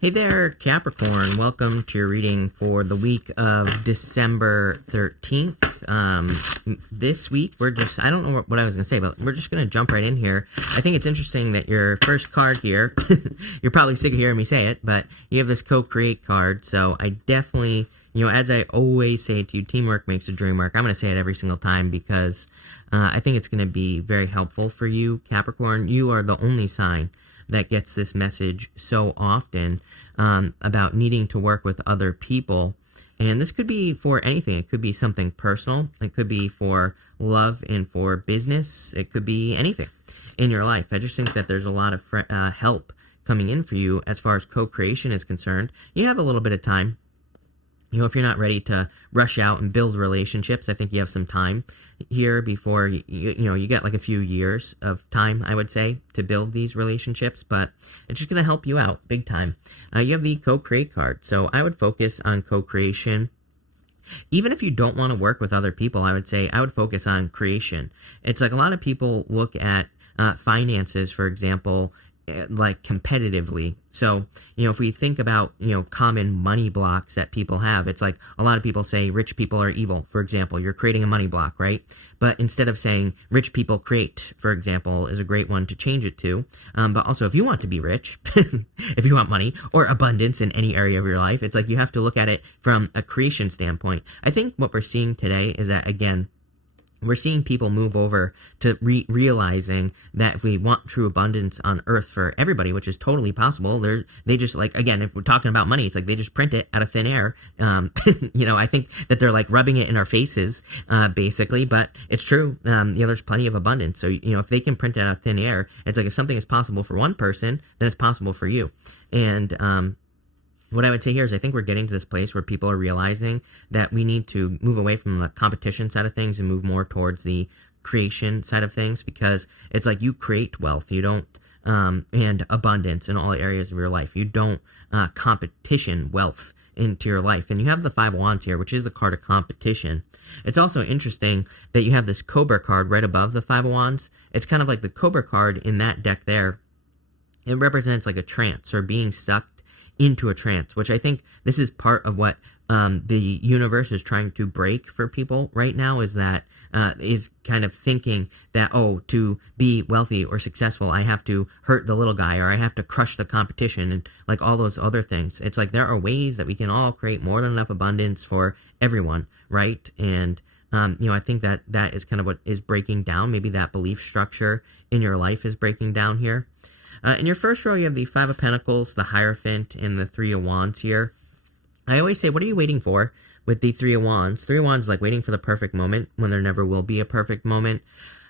Hey there, Capricorn. Welcome to your reading for the week of December 13th. This week, I don't know what I was going to say, but we're just going to jump right in here. I think it's interesting that your first card here, you're probably sick of hearing me say it, but you have this co-create card. So I definitely, as I always say to you, teamwork makes a dream work. I'm going to say it every single time because I think it's going to be very helpful for you, Capricorn. You are the only sign that gets this message so often about needing to work with other people. And this could be for anything. It could be something personal. It could be for love and for business. It could be anything in your life. I just think that there's a lot of help coming in for you as far as co-creation is concerned. You have a little bit of time. If you're not ready to rush out and build relationships, I think you have some time here before, you get like a few years of time, I would say, to build these relationships, but it's just going to help you out big time. You have the co-create card, so I would focus on co-creation. Even if you don't want to work with other people, I would say I would focus on creation. It's like a lot of people look at finances, for example, like competitively. So, if we think about, common money blocks that people have, it's like a lot of people say rich people are evil, for example. You're creating a money block, right? But instead of saying rich people create, for example, is a great one to change it to. But also, if you want to be rich, if you want money or abundance in any area of your life, it's like you have to look at it from a creation standpoint. I think what we're seeing today is that, again, we're seeing people move over to realizing that if we want true abundance on earth for everybody, which is totally possible, they just, like, again, if we're talking about money, it's like they just print it out of thin air. I think that they're like rubbing it in our faces, basically, but it's true. There's plenty of abundance. So, if they can print it out of thin air, it's like if something is possible for one person, then it's possible for you. And, what I would say here is I think we're getting to this place where people are realizing that we need to move away from the competition side of things and move more towards the creation side of things, because it's like you create wealth. You don't, and abundance in all areas of your life. You don't competition wealth into your life. And you have the Five of Wands here, which is the card of competition. It's also interesting that you have this Cobra card right above the Five of Wands. It's kind of like the Cobra card in that deck there. It represents like a trance or being stuck into a trance, which I think this is part of what the universe is trying to break for people right now, is that is kind of thinking that, to be wealthy or successful, I have to hurt the little guy, or I have to crush the competition, and like all those other things. It's like there are ways that we can all create more than enough abundance for everyone, right? And I think that is kind of what is breaking down. Maybe that belief structure in your life is breaking down here. In your first row, you have the Five of Pentacles, the Hierophant, and the Three of Wands here. I always say, what are you waiting for with the Three of Wands? Three of Wands is like waiting for the perfect moment when there never will be a perfect moment.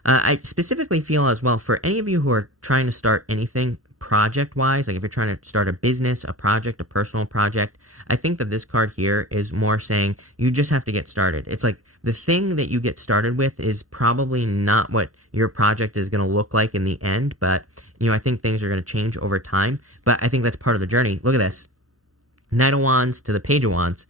I specifically feel as well, for any of you who are trying to start anything project-wise, like if you're trying to start a business, a project, a personal project, I think that this card here is more saying you just have to get started. It's like the thing that you get started with is probably not what your project is going to look like in the end, but, I think things are going to change over time, but I think that's part of the journey. Look at this. Knight of Wands to the Page of Wands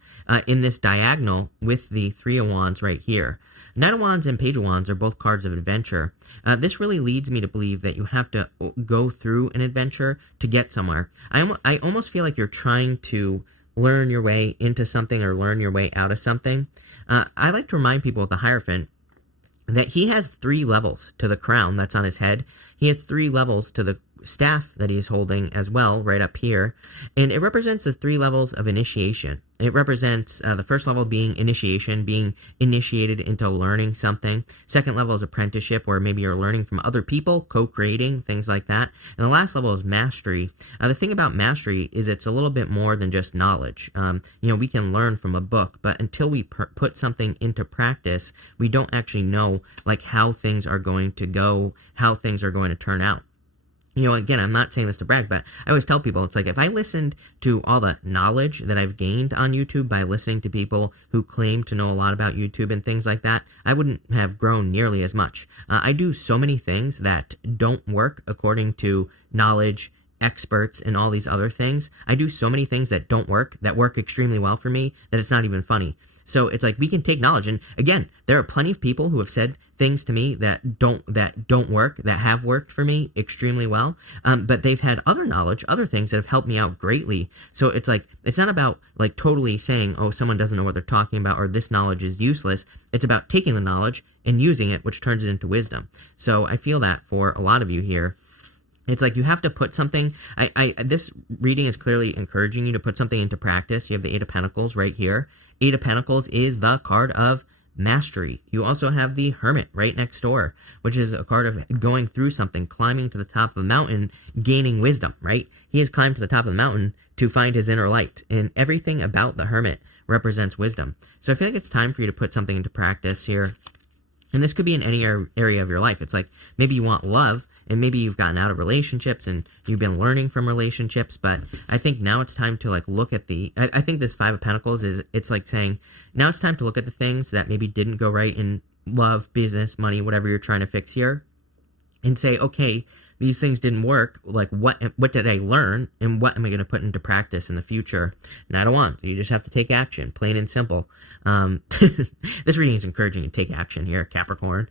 in this diagonal with the Three of Wands right here. Knight of Wands and Page of Wands are both cards of adventure. This really leads me to believe that you have to go through an adventure to get somewhere. I almost feel like you're trying to learn your way into something or learn your way out of something. I like to remind people with the Hierophant that he has 3 levels to the crown that's on his head. He has 3 levels to the staff that he's holding as well, right up here, and it represents the 3 levels of initiation. It represents the first level being initiation, being initiated into learning something. Second level is apprenticeship, where maybe you're learning from other people, co-creating, things like that. And the last level is mastery. The thing about mastery is it's a little bit more than just knowledge. We can learn from a book, but until we put something into practice, we don't actually know like how things are going to go, how things are going to turn out. Again, I'm not saying this to brag, but I always tell people, it's like if I listened to all the knowledge that I've gained on YouTube by listening to people who claim to know a lot about YouTube and things like that, I wouldn't have grown nearly as much. I do so many things that don't work according to knowledge experts in all these other things. I do so many things that don't work, that work extremely well for me, that it's not even funny. So it's like we can take knowledge, and again, there are plenty of people who have said things to me that don't work, that have worked for me extremely well, but they've had other knowledge, other things that have helped me out greatly. So it's like, it's not about like totally saying, oh, someone doesn't know what they're talking about, or this knowledge is useless. It's about taking the knowledge and using it, which turns it into wisdom. So I feel that for a lot of you here, it's like you have to put something, this reading is clearly encouraging you to put something into practice. You have the Eight of Pentacles right here. Eight of Pentacles is the card of mastery. You also have the Hermit right next door, which is a card of going through something, climbing to the top of the mountain, gaining wisdom, right? He has climbed to the top of the mountain to find his inner light, and everything about the Hermit represents wisdom. So I feel like it's time for you to put something into practice here. And this could be in any area of your life. It's like maybe you want love, and maybe you've gotten out of relationships and you've been learning from relationships, but I think now it's time to like look at I think this Five of Pentacles it's like saying, now it's time to look at the things that maybe didn't go right in love, business, money, whatever you're trying to fix here, and say, okay, these things didn't work. Like, what did I learn, and what am I going to put into practice in the future? And I don't want. You just have to take action, plain and simple. This reading is encouraging you to take action here, Capricorn.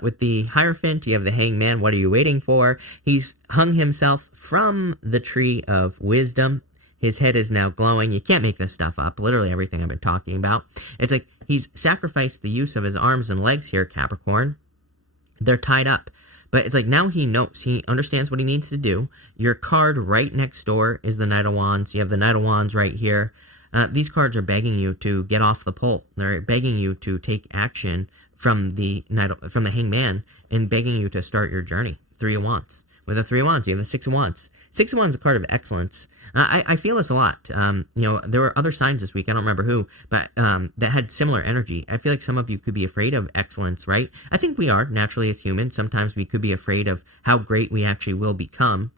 With the Hierophant, you have the Hangman. What are you waiting for? He's hung himself from the tree of wisdom. His head is now glowing. You can't make this stuff up. Literally everything I've been talking about. It's like he's sacrificed the use of his arms and legs here, Capricorn. They're tied up. But it's like now he knows. He understands what he needs to do. Your card right next door is the Knight of Wands. You have the Knight of Wands right here. These cards are begging you to get off the pole. They're begging you to take action from the Hangman, and begging you to start your journey. Three of Wands. With the Three of Wands, you have the Six of Wands. Six of Wands is a card of excellence. I feel this a lot. There were other signs this week, I don't remember who, but that had similar energy. I feel like some of you could be afraid of excellence, right? I think we are, naturally as humans. Sometimes we could be afraid of how great we actually will become.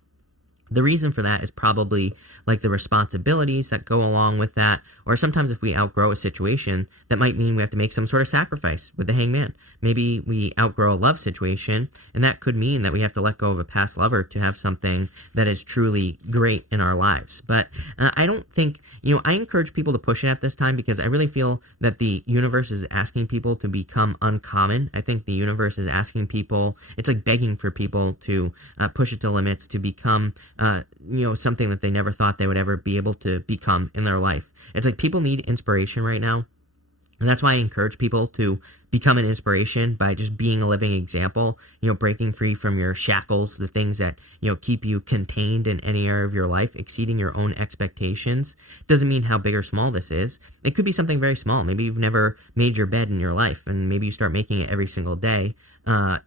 The reason for that is probably like the responsibilities that go along with that, or sometimes if we outgrow a situation, that might mean we have to make some sort of sacrifice with the Hangman. Maybe we outgrow a love situation, and that could mean that we have to let go of a past lover to have something that is truly great in our lives. But I don't think, I encourage people to push it at this time, because I really feel that the universe is asking people to become uncommon. I think the universe is asking people, it's like begging for people to push it to limits, to become something that they never thought they would ever be able to become in their life. It's like people need inspiration right now. And that's why I encourage people to become an inspiration by just being a living example, breaking free from your shackles, the things that, keep you contained in any area of your life, exceeding your own expectations. Doesn't mean how big or small this is. It could be something very small. Maybe you've never made your bed in your life, and maybe you start making it every single day,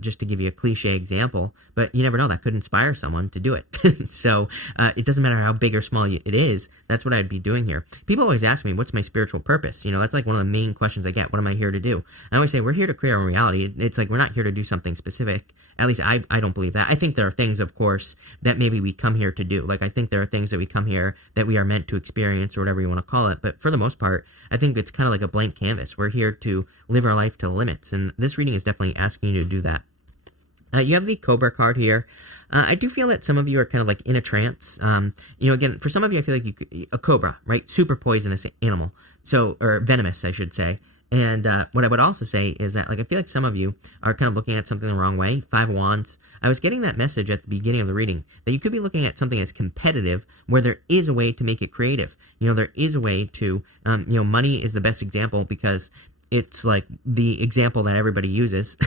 just to give you a cliche example, but you never know, that could inspire someone to do it. So it doesn't matter how big or small it is. That's what I'd be doing here. People always ask me, what's my spiritual purpose? That's like one of the main questions I get. What am I here to do? I always say, we're here to create our own reality. It's like, we're not here to do something specific. At least I don't believe that. I think there are things, of course, that maybe we come here to do. Like, I think there are things that we come here that we are meant to experience, or whatever you want to call it. But for the most part, I think it's kind of like a blank canvas. We're here to live our life to the limits. And this reading is definitely asking you to do that. You have the Cobra card here. I do feel that some of you are kind of like in a trance. Again, for some of you, I feel like a cobra, right? Super poisonous animal. So, or venomous, I should say. And what I would also say is that, like, I feel like some of you are kind of looking at something the wrong way. Five of Wands. I was getting that message at the beginning of the reading that you could be looking at something as competitive, where there is a way to make it creative. There is a way to, money is the best example, because it's like the example that everybody uses,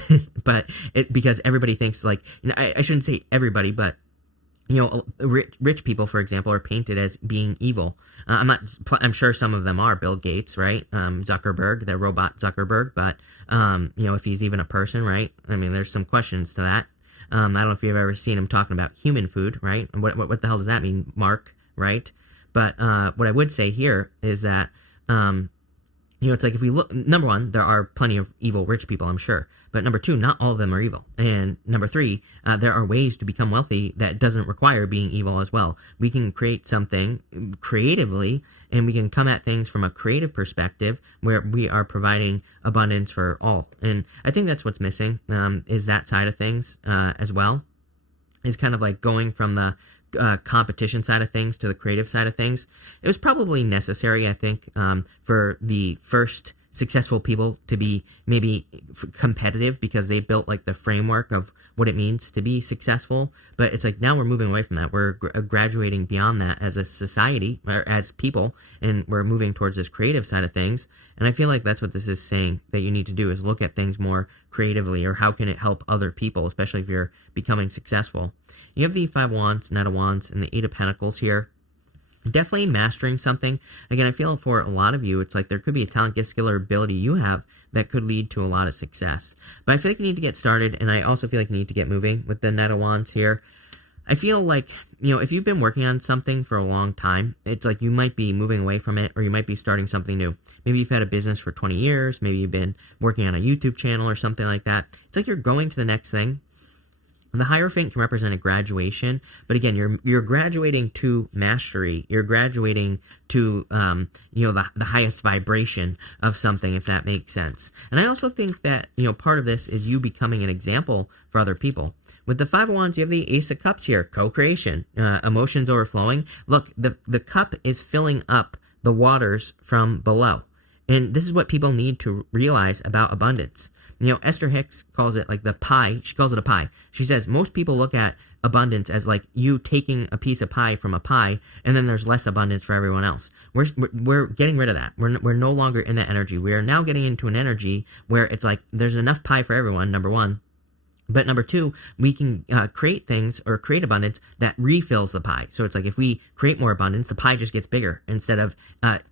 but because everybody thinks like, I shouldn't say everybody, but rich people, for example, are painted as being evil. I'm sure some of them are. Bill Gates, right? Zuckerberg, the robot Zuckerberg, but if he's even a person, right? I mean, there's some questions to that. I don't know if you've ever seen him talking about human food, right? And what the hell does that mean, Mark, right? But what I would say here is that it's like, if we look, number one, there are plenty of evil rich people, I'm sure. But number two, not all of them are evil. And number three, there are ways to become wealthy that doesn't require being evil as well. We can create something creatively, and we can come at things from a creative perspective where we are providing abundance for all. And I think that's what's missing, is that side of things as well. Is kind of like going from the competition side of things to the creative side of things. It was probably necessary, I think, for the first successful people to be maybe competitive because they built like the framework of what it means to be successful. But it's like now we're moving away from that. We're graduating beyond that as a society or as people, and we're moving towards this creative side of things. And I feel like that's what this is saying that you need to do, is look at things more creatively, or how can it help other people, especially if you're becoming successful. You have the 5 Wands, Knight of Wands, and the 8 of Pentacles here. Definitely mastering something. Again, I feel for a lot of you, it's like there could be a talent, gift, skill, or ability you have that could lead to a lot of success. But I feel like you need to get started, and I also feel like you need to get moving with the Knight of Wands here. I feel like, if you've been working on something for a long time, it's like you might be moving away from it, or you might be starting something new. Maybe you've had a business for 20 years. Maybe you've been working on a YouTube channel or something like that. It's like you're going to the next thing. The Hierophant can represent a graduation, but again, you're graduating to mastery. You're graduating to the highest vibration of something, if that makes sense. And I also think that part of this is you becoming an example for other people. With the 5 of Wands, you have the Ace of Cups here, co-creation, emotions overflowing. Look, the cup is filling up the waters from below, and this is what people need to realize about abundance. Esther Hicks calls it like the pie. She calls it a pie. She says most people look at abundance as like you taking a piece of pie from a pie, and then there's less abundance for everyone else. We're getting rid of that. We're no longer in that energy. We are now getting into an energy where it's like there's enough pie for everyone, number one. But number two, we can create things or create abundance that refills the pie. So it's like if we create more abundance, the pie just gets bigger instead of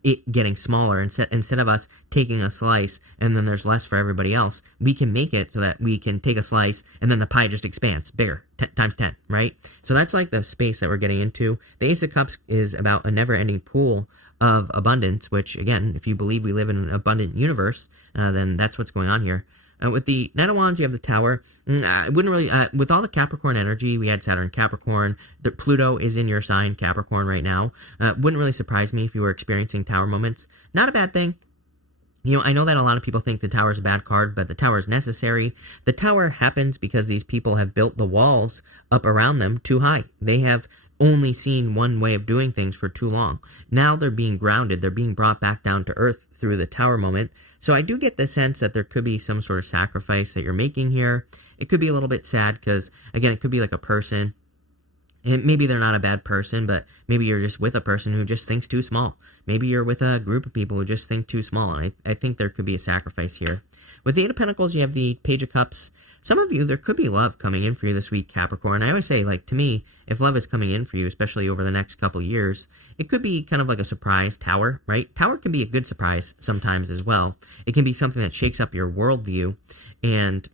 it getting smaller. Instead of us taking a slice and then there's less for everybody else, we can make it so that we can take a slice and then the pie just expands bigger, times 10, right? So that's like the space that we're getting into. The Ace of Cups is about a never-ending pool of abundance, which, again, if you believe we live in an abundant universe, then that's what's going on here. With the Knight of Wands, you have the Tower. I wouldn't really, with all the Capricorn energy, we had Saturn Capricorn. Pluto is in your sign, Capricorn, right now. Wouldn't really surprise me if you were experiencing Tower moments. Not a bad thing. I know that a lot of people think the Tower is a bad card, but the Tower is necessary. The Tower happens because these people have built the walls up around them too high. They have only seen one way of doing things for too long. Now they're being grounded. They're being brought back down to earth through the Tower moment. So I do get the sense that there could be some sort of sacrifice that you're making here. It could be a little bit sad because, again, it could be like a person. And maybe they're not a bad person, but maybe you're just with a person who just thinks too small. Maybe you're with a group of people who just think too small. And I think there could be a sacrifice here. With the 8 of Pentacles, you have the Page of Cups. Some of you, there could be love coming in for you this week, Capricorn. I always say, like, to me, if love is coming in for you, especially over the next couple years, it could be kind of like a surprise Tower, right? Tower can be a good surprise sometimes as well. It can be something that shakes up your worldview, and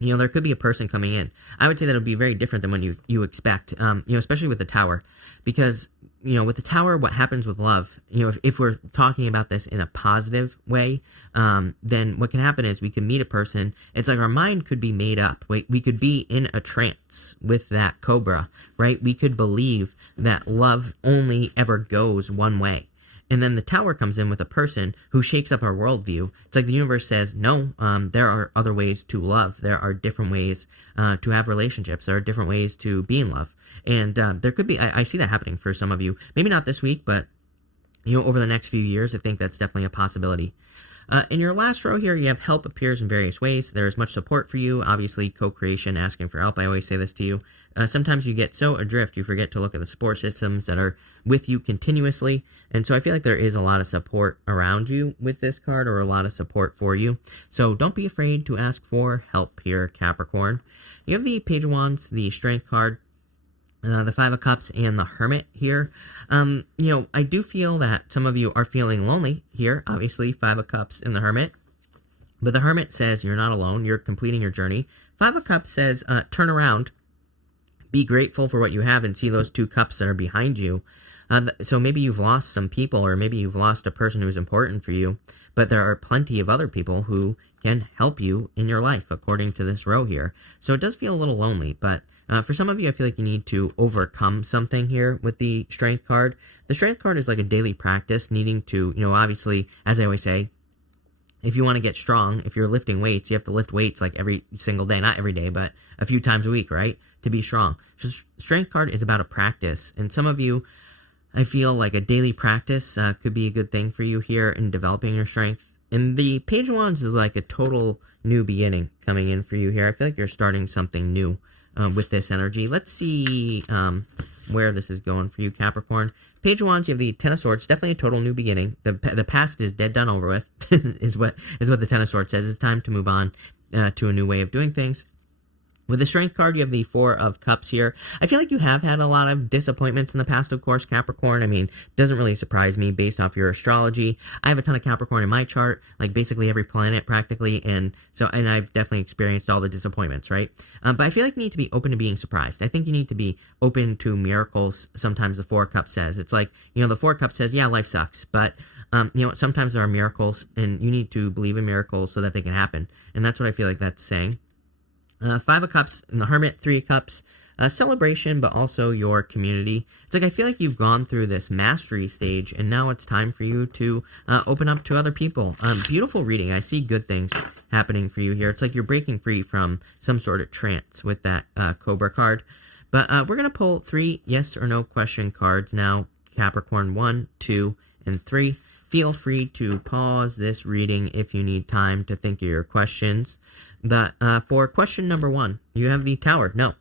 there could be a person coming in. I would say that it would be very different than when you expect, especially with the Tower, because with the Tower, what happens with love, if we're talking about this in a positive way, then what can happen is we can meet a person. It's like our mind could be made up. We could be in a trance with that Cobra, right? We could believe that love only ever goes one way. And then the Tower comes in with a person who shakes up our worldview. It's like the universe says, no, there are other ways to love. There are different ways to have relationships. There are different ways to be in love. And there could be, I see that happening for some of you. Maybe not this week, but, over the next few years, I think that's definitely a possibility. In your last row here, you have help appears in various ways. There is much support for you. Obviously, co-creation, asking for help. I always say this to you. Sometimes you get so adrift, you forget to look at the support systems that are with you continuously. And so I feel like there is a lot of support around you with this card, or a lot of support for you. So don't be afraid to ask for help here, Capricorn. You have the Page of Wands, the Strength card, the 5 of Cups, and the Hermit here. I do feel that some of you are feeling lonely here. Obviously, 5 of Cups and the Hermit. But the Hermit says you're not alone. You're completing your journey. 5 of Cups says turn around. Be grateful for what you have and see those 2 cups that are behind you. So maybe you've lost some people, or maybe you've lost a person who's important for you. But there are plenty of other people who can help you in your life, according to this row here. So it does feel a little lonely, but for some of you, I feel like you need to overcome something here with the Strength card. The Strength card is like a daily practice, needing to, obviously, as I always say, if you want to get strong, if you're lifting weights, you have to lift weights like every single day, not every day, but a few times a week, right? To be strong. So strength card is about a practice. And some of you, I feel like a daily practice could be a good thing for you here in developing your strength. And the Page of Wands is like a total new beginning coming in for you here. I feel like you're starting something new with this energy. Let's see where this is going for you, Capricorn. Page of Wands, you have the Ten of Swords, definitely a total new beginning. The past is dead, done, over with, is what the Ten of Swords says. It's time to move on to a new way of doing things. With the Strength card, you have the Four of Cups here. I feel like you have had a lot of disappointments in the past, of course, Capricorn. I mean, doesn't really surprise me based off your astrology. I have a ton of Capricorn in my chart, like basically every planet practically, and I've definitely experienced all the disappointments, right? But I feel like you need to be open to being surprised. I think you need to be open to miracles. Sometimes the Four of Cups says. It's like, the Four of Cups says, yeah, life sucks, but sometimes there are miracles, and you need to believe in miracles so that they can happen. And that's what I feel like that's saying. Five of Cups and the Hermit, Three of Cups, celebration, but also your community. It's like I feel like you've gone through this mastery stage, and now it's time for you to open up to other people. Beautiful reading. I see good things happening for you here. It's like you're breaking free from some sort of trance with that Cobra card. But we're going to pull 3 yes or no question cards now, Capricorn 1, 2, and 3. Feel free to pause this reading if you need time to think of your questions. But for question number 1, you have the Tower. No.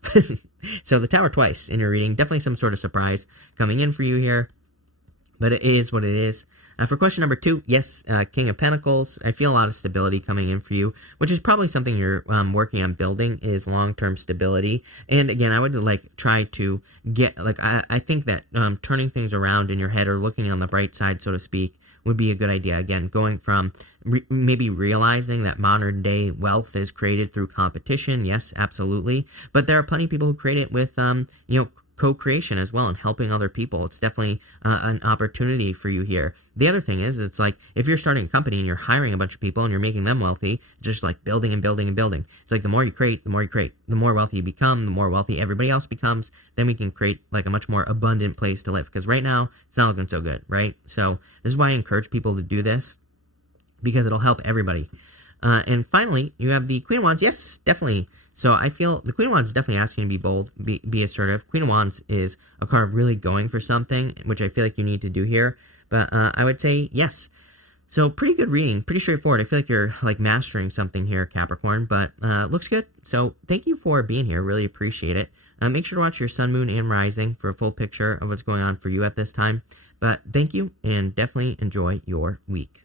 So the Tower twice in your reading. Definitely some sort of surprise coming in for you here. But it is what it is. For question number 2, yes, King of Pentacles. I feel a lot of stability coming in for you, which is probably something you're working on building, is long-term stability. And again, I would try to get, I think that turning things around in your head or looking on the bright side, so to speak, would be a good idea. Again, going from maybe realizing that modern day wealth is created through competition. Yes, absolutely. But there are plenty of people who create it with, co-creation as well and helping other people. It's definitely an opportunity for you here. The other thing is, it's like if you're starting a company and you're hiring a bunch of people and you're making them wealthy, just like building and building and building. It's like the more you create, the more you create. The more wealthy you become, the more wealthy everybody else becomes. Then we can create like a much more abundant place to live. Because right now, it's not looking so good, right? So this is why I encourage people to do this, because it'll help everybody. And finally, you have the Queen of Wands. Yes, definitely. So I feel the Queen of Wands is definitely asking you to be bold, be assertive. Queen of Wands is a card of really going for something, which I feel like you need to do here. But I would say yes. So pretty good reading, pretty straightforward. I feel like you're like mastering something here, Capricorn, but looks good. So thank you for being here. Really appreciate it. Make sure to watch your sun, moon, and rising for a full picture of what's going on for you at this time. But thank you, and definitely enjoy your week.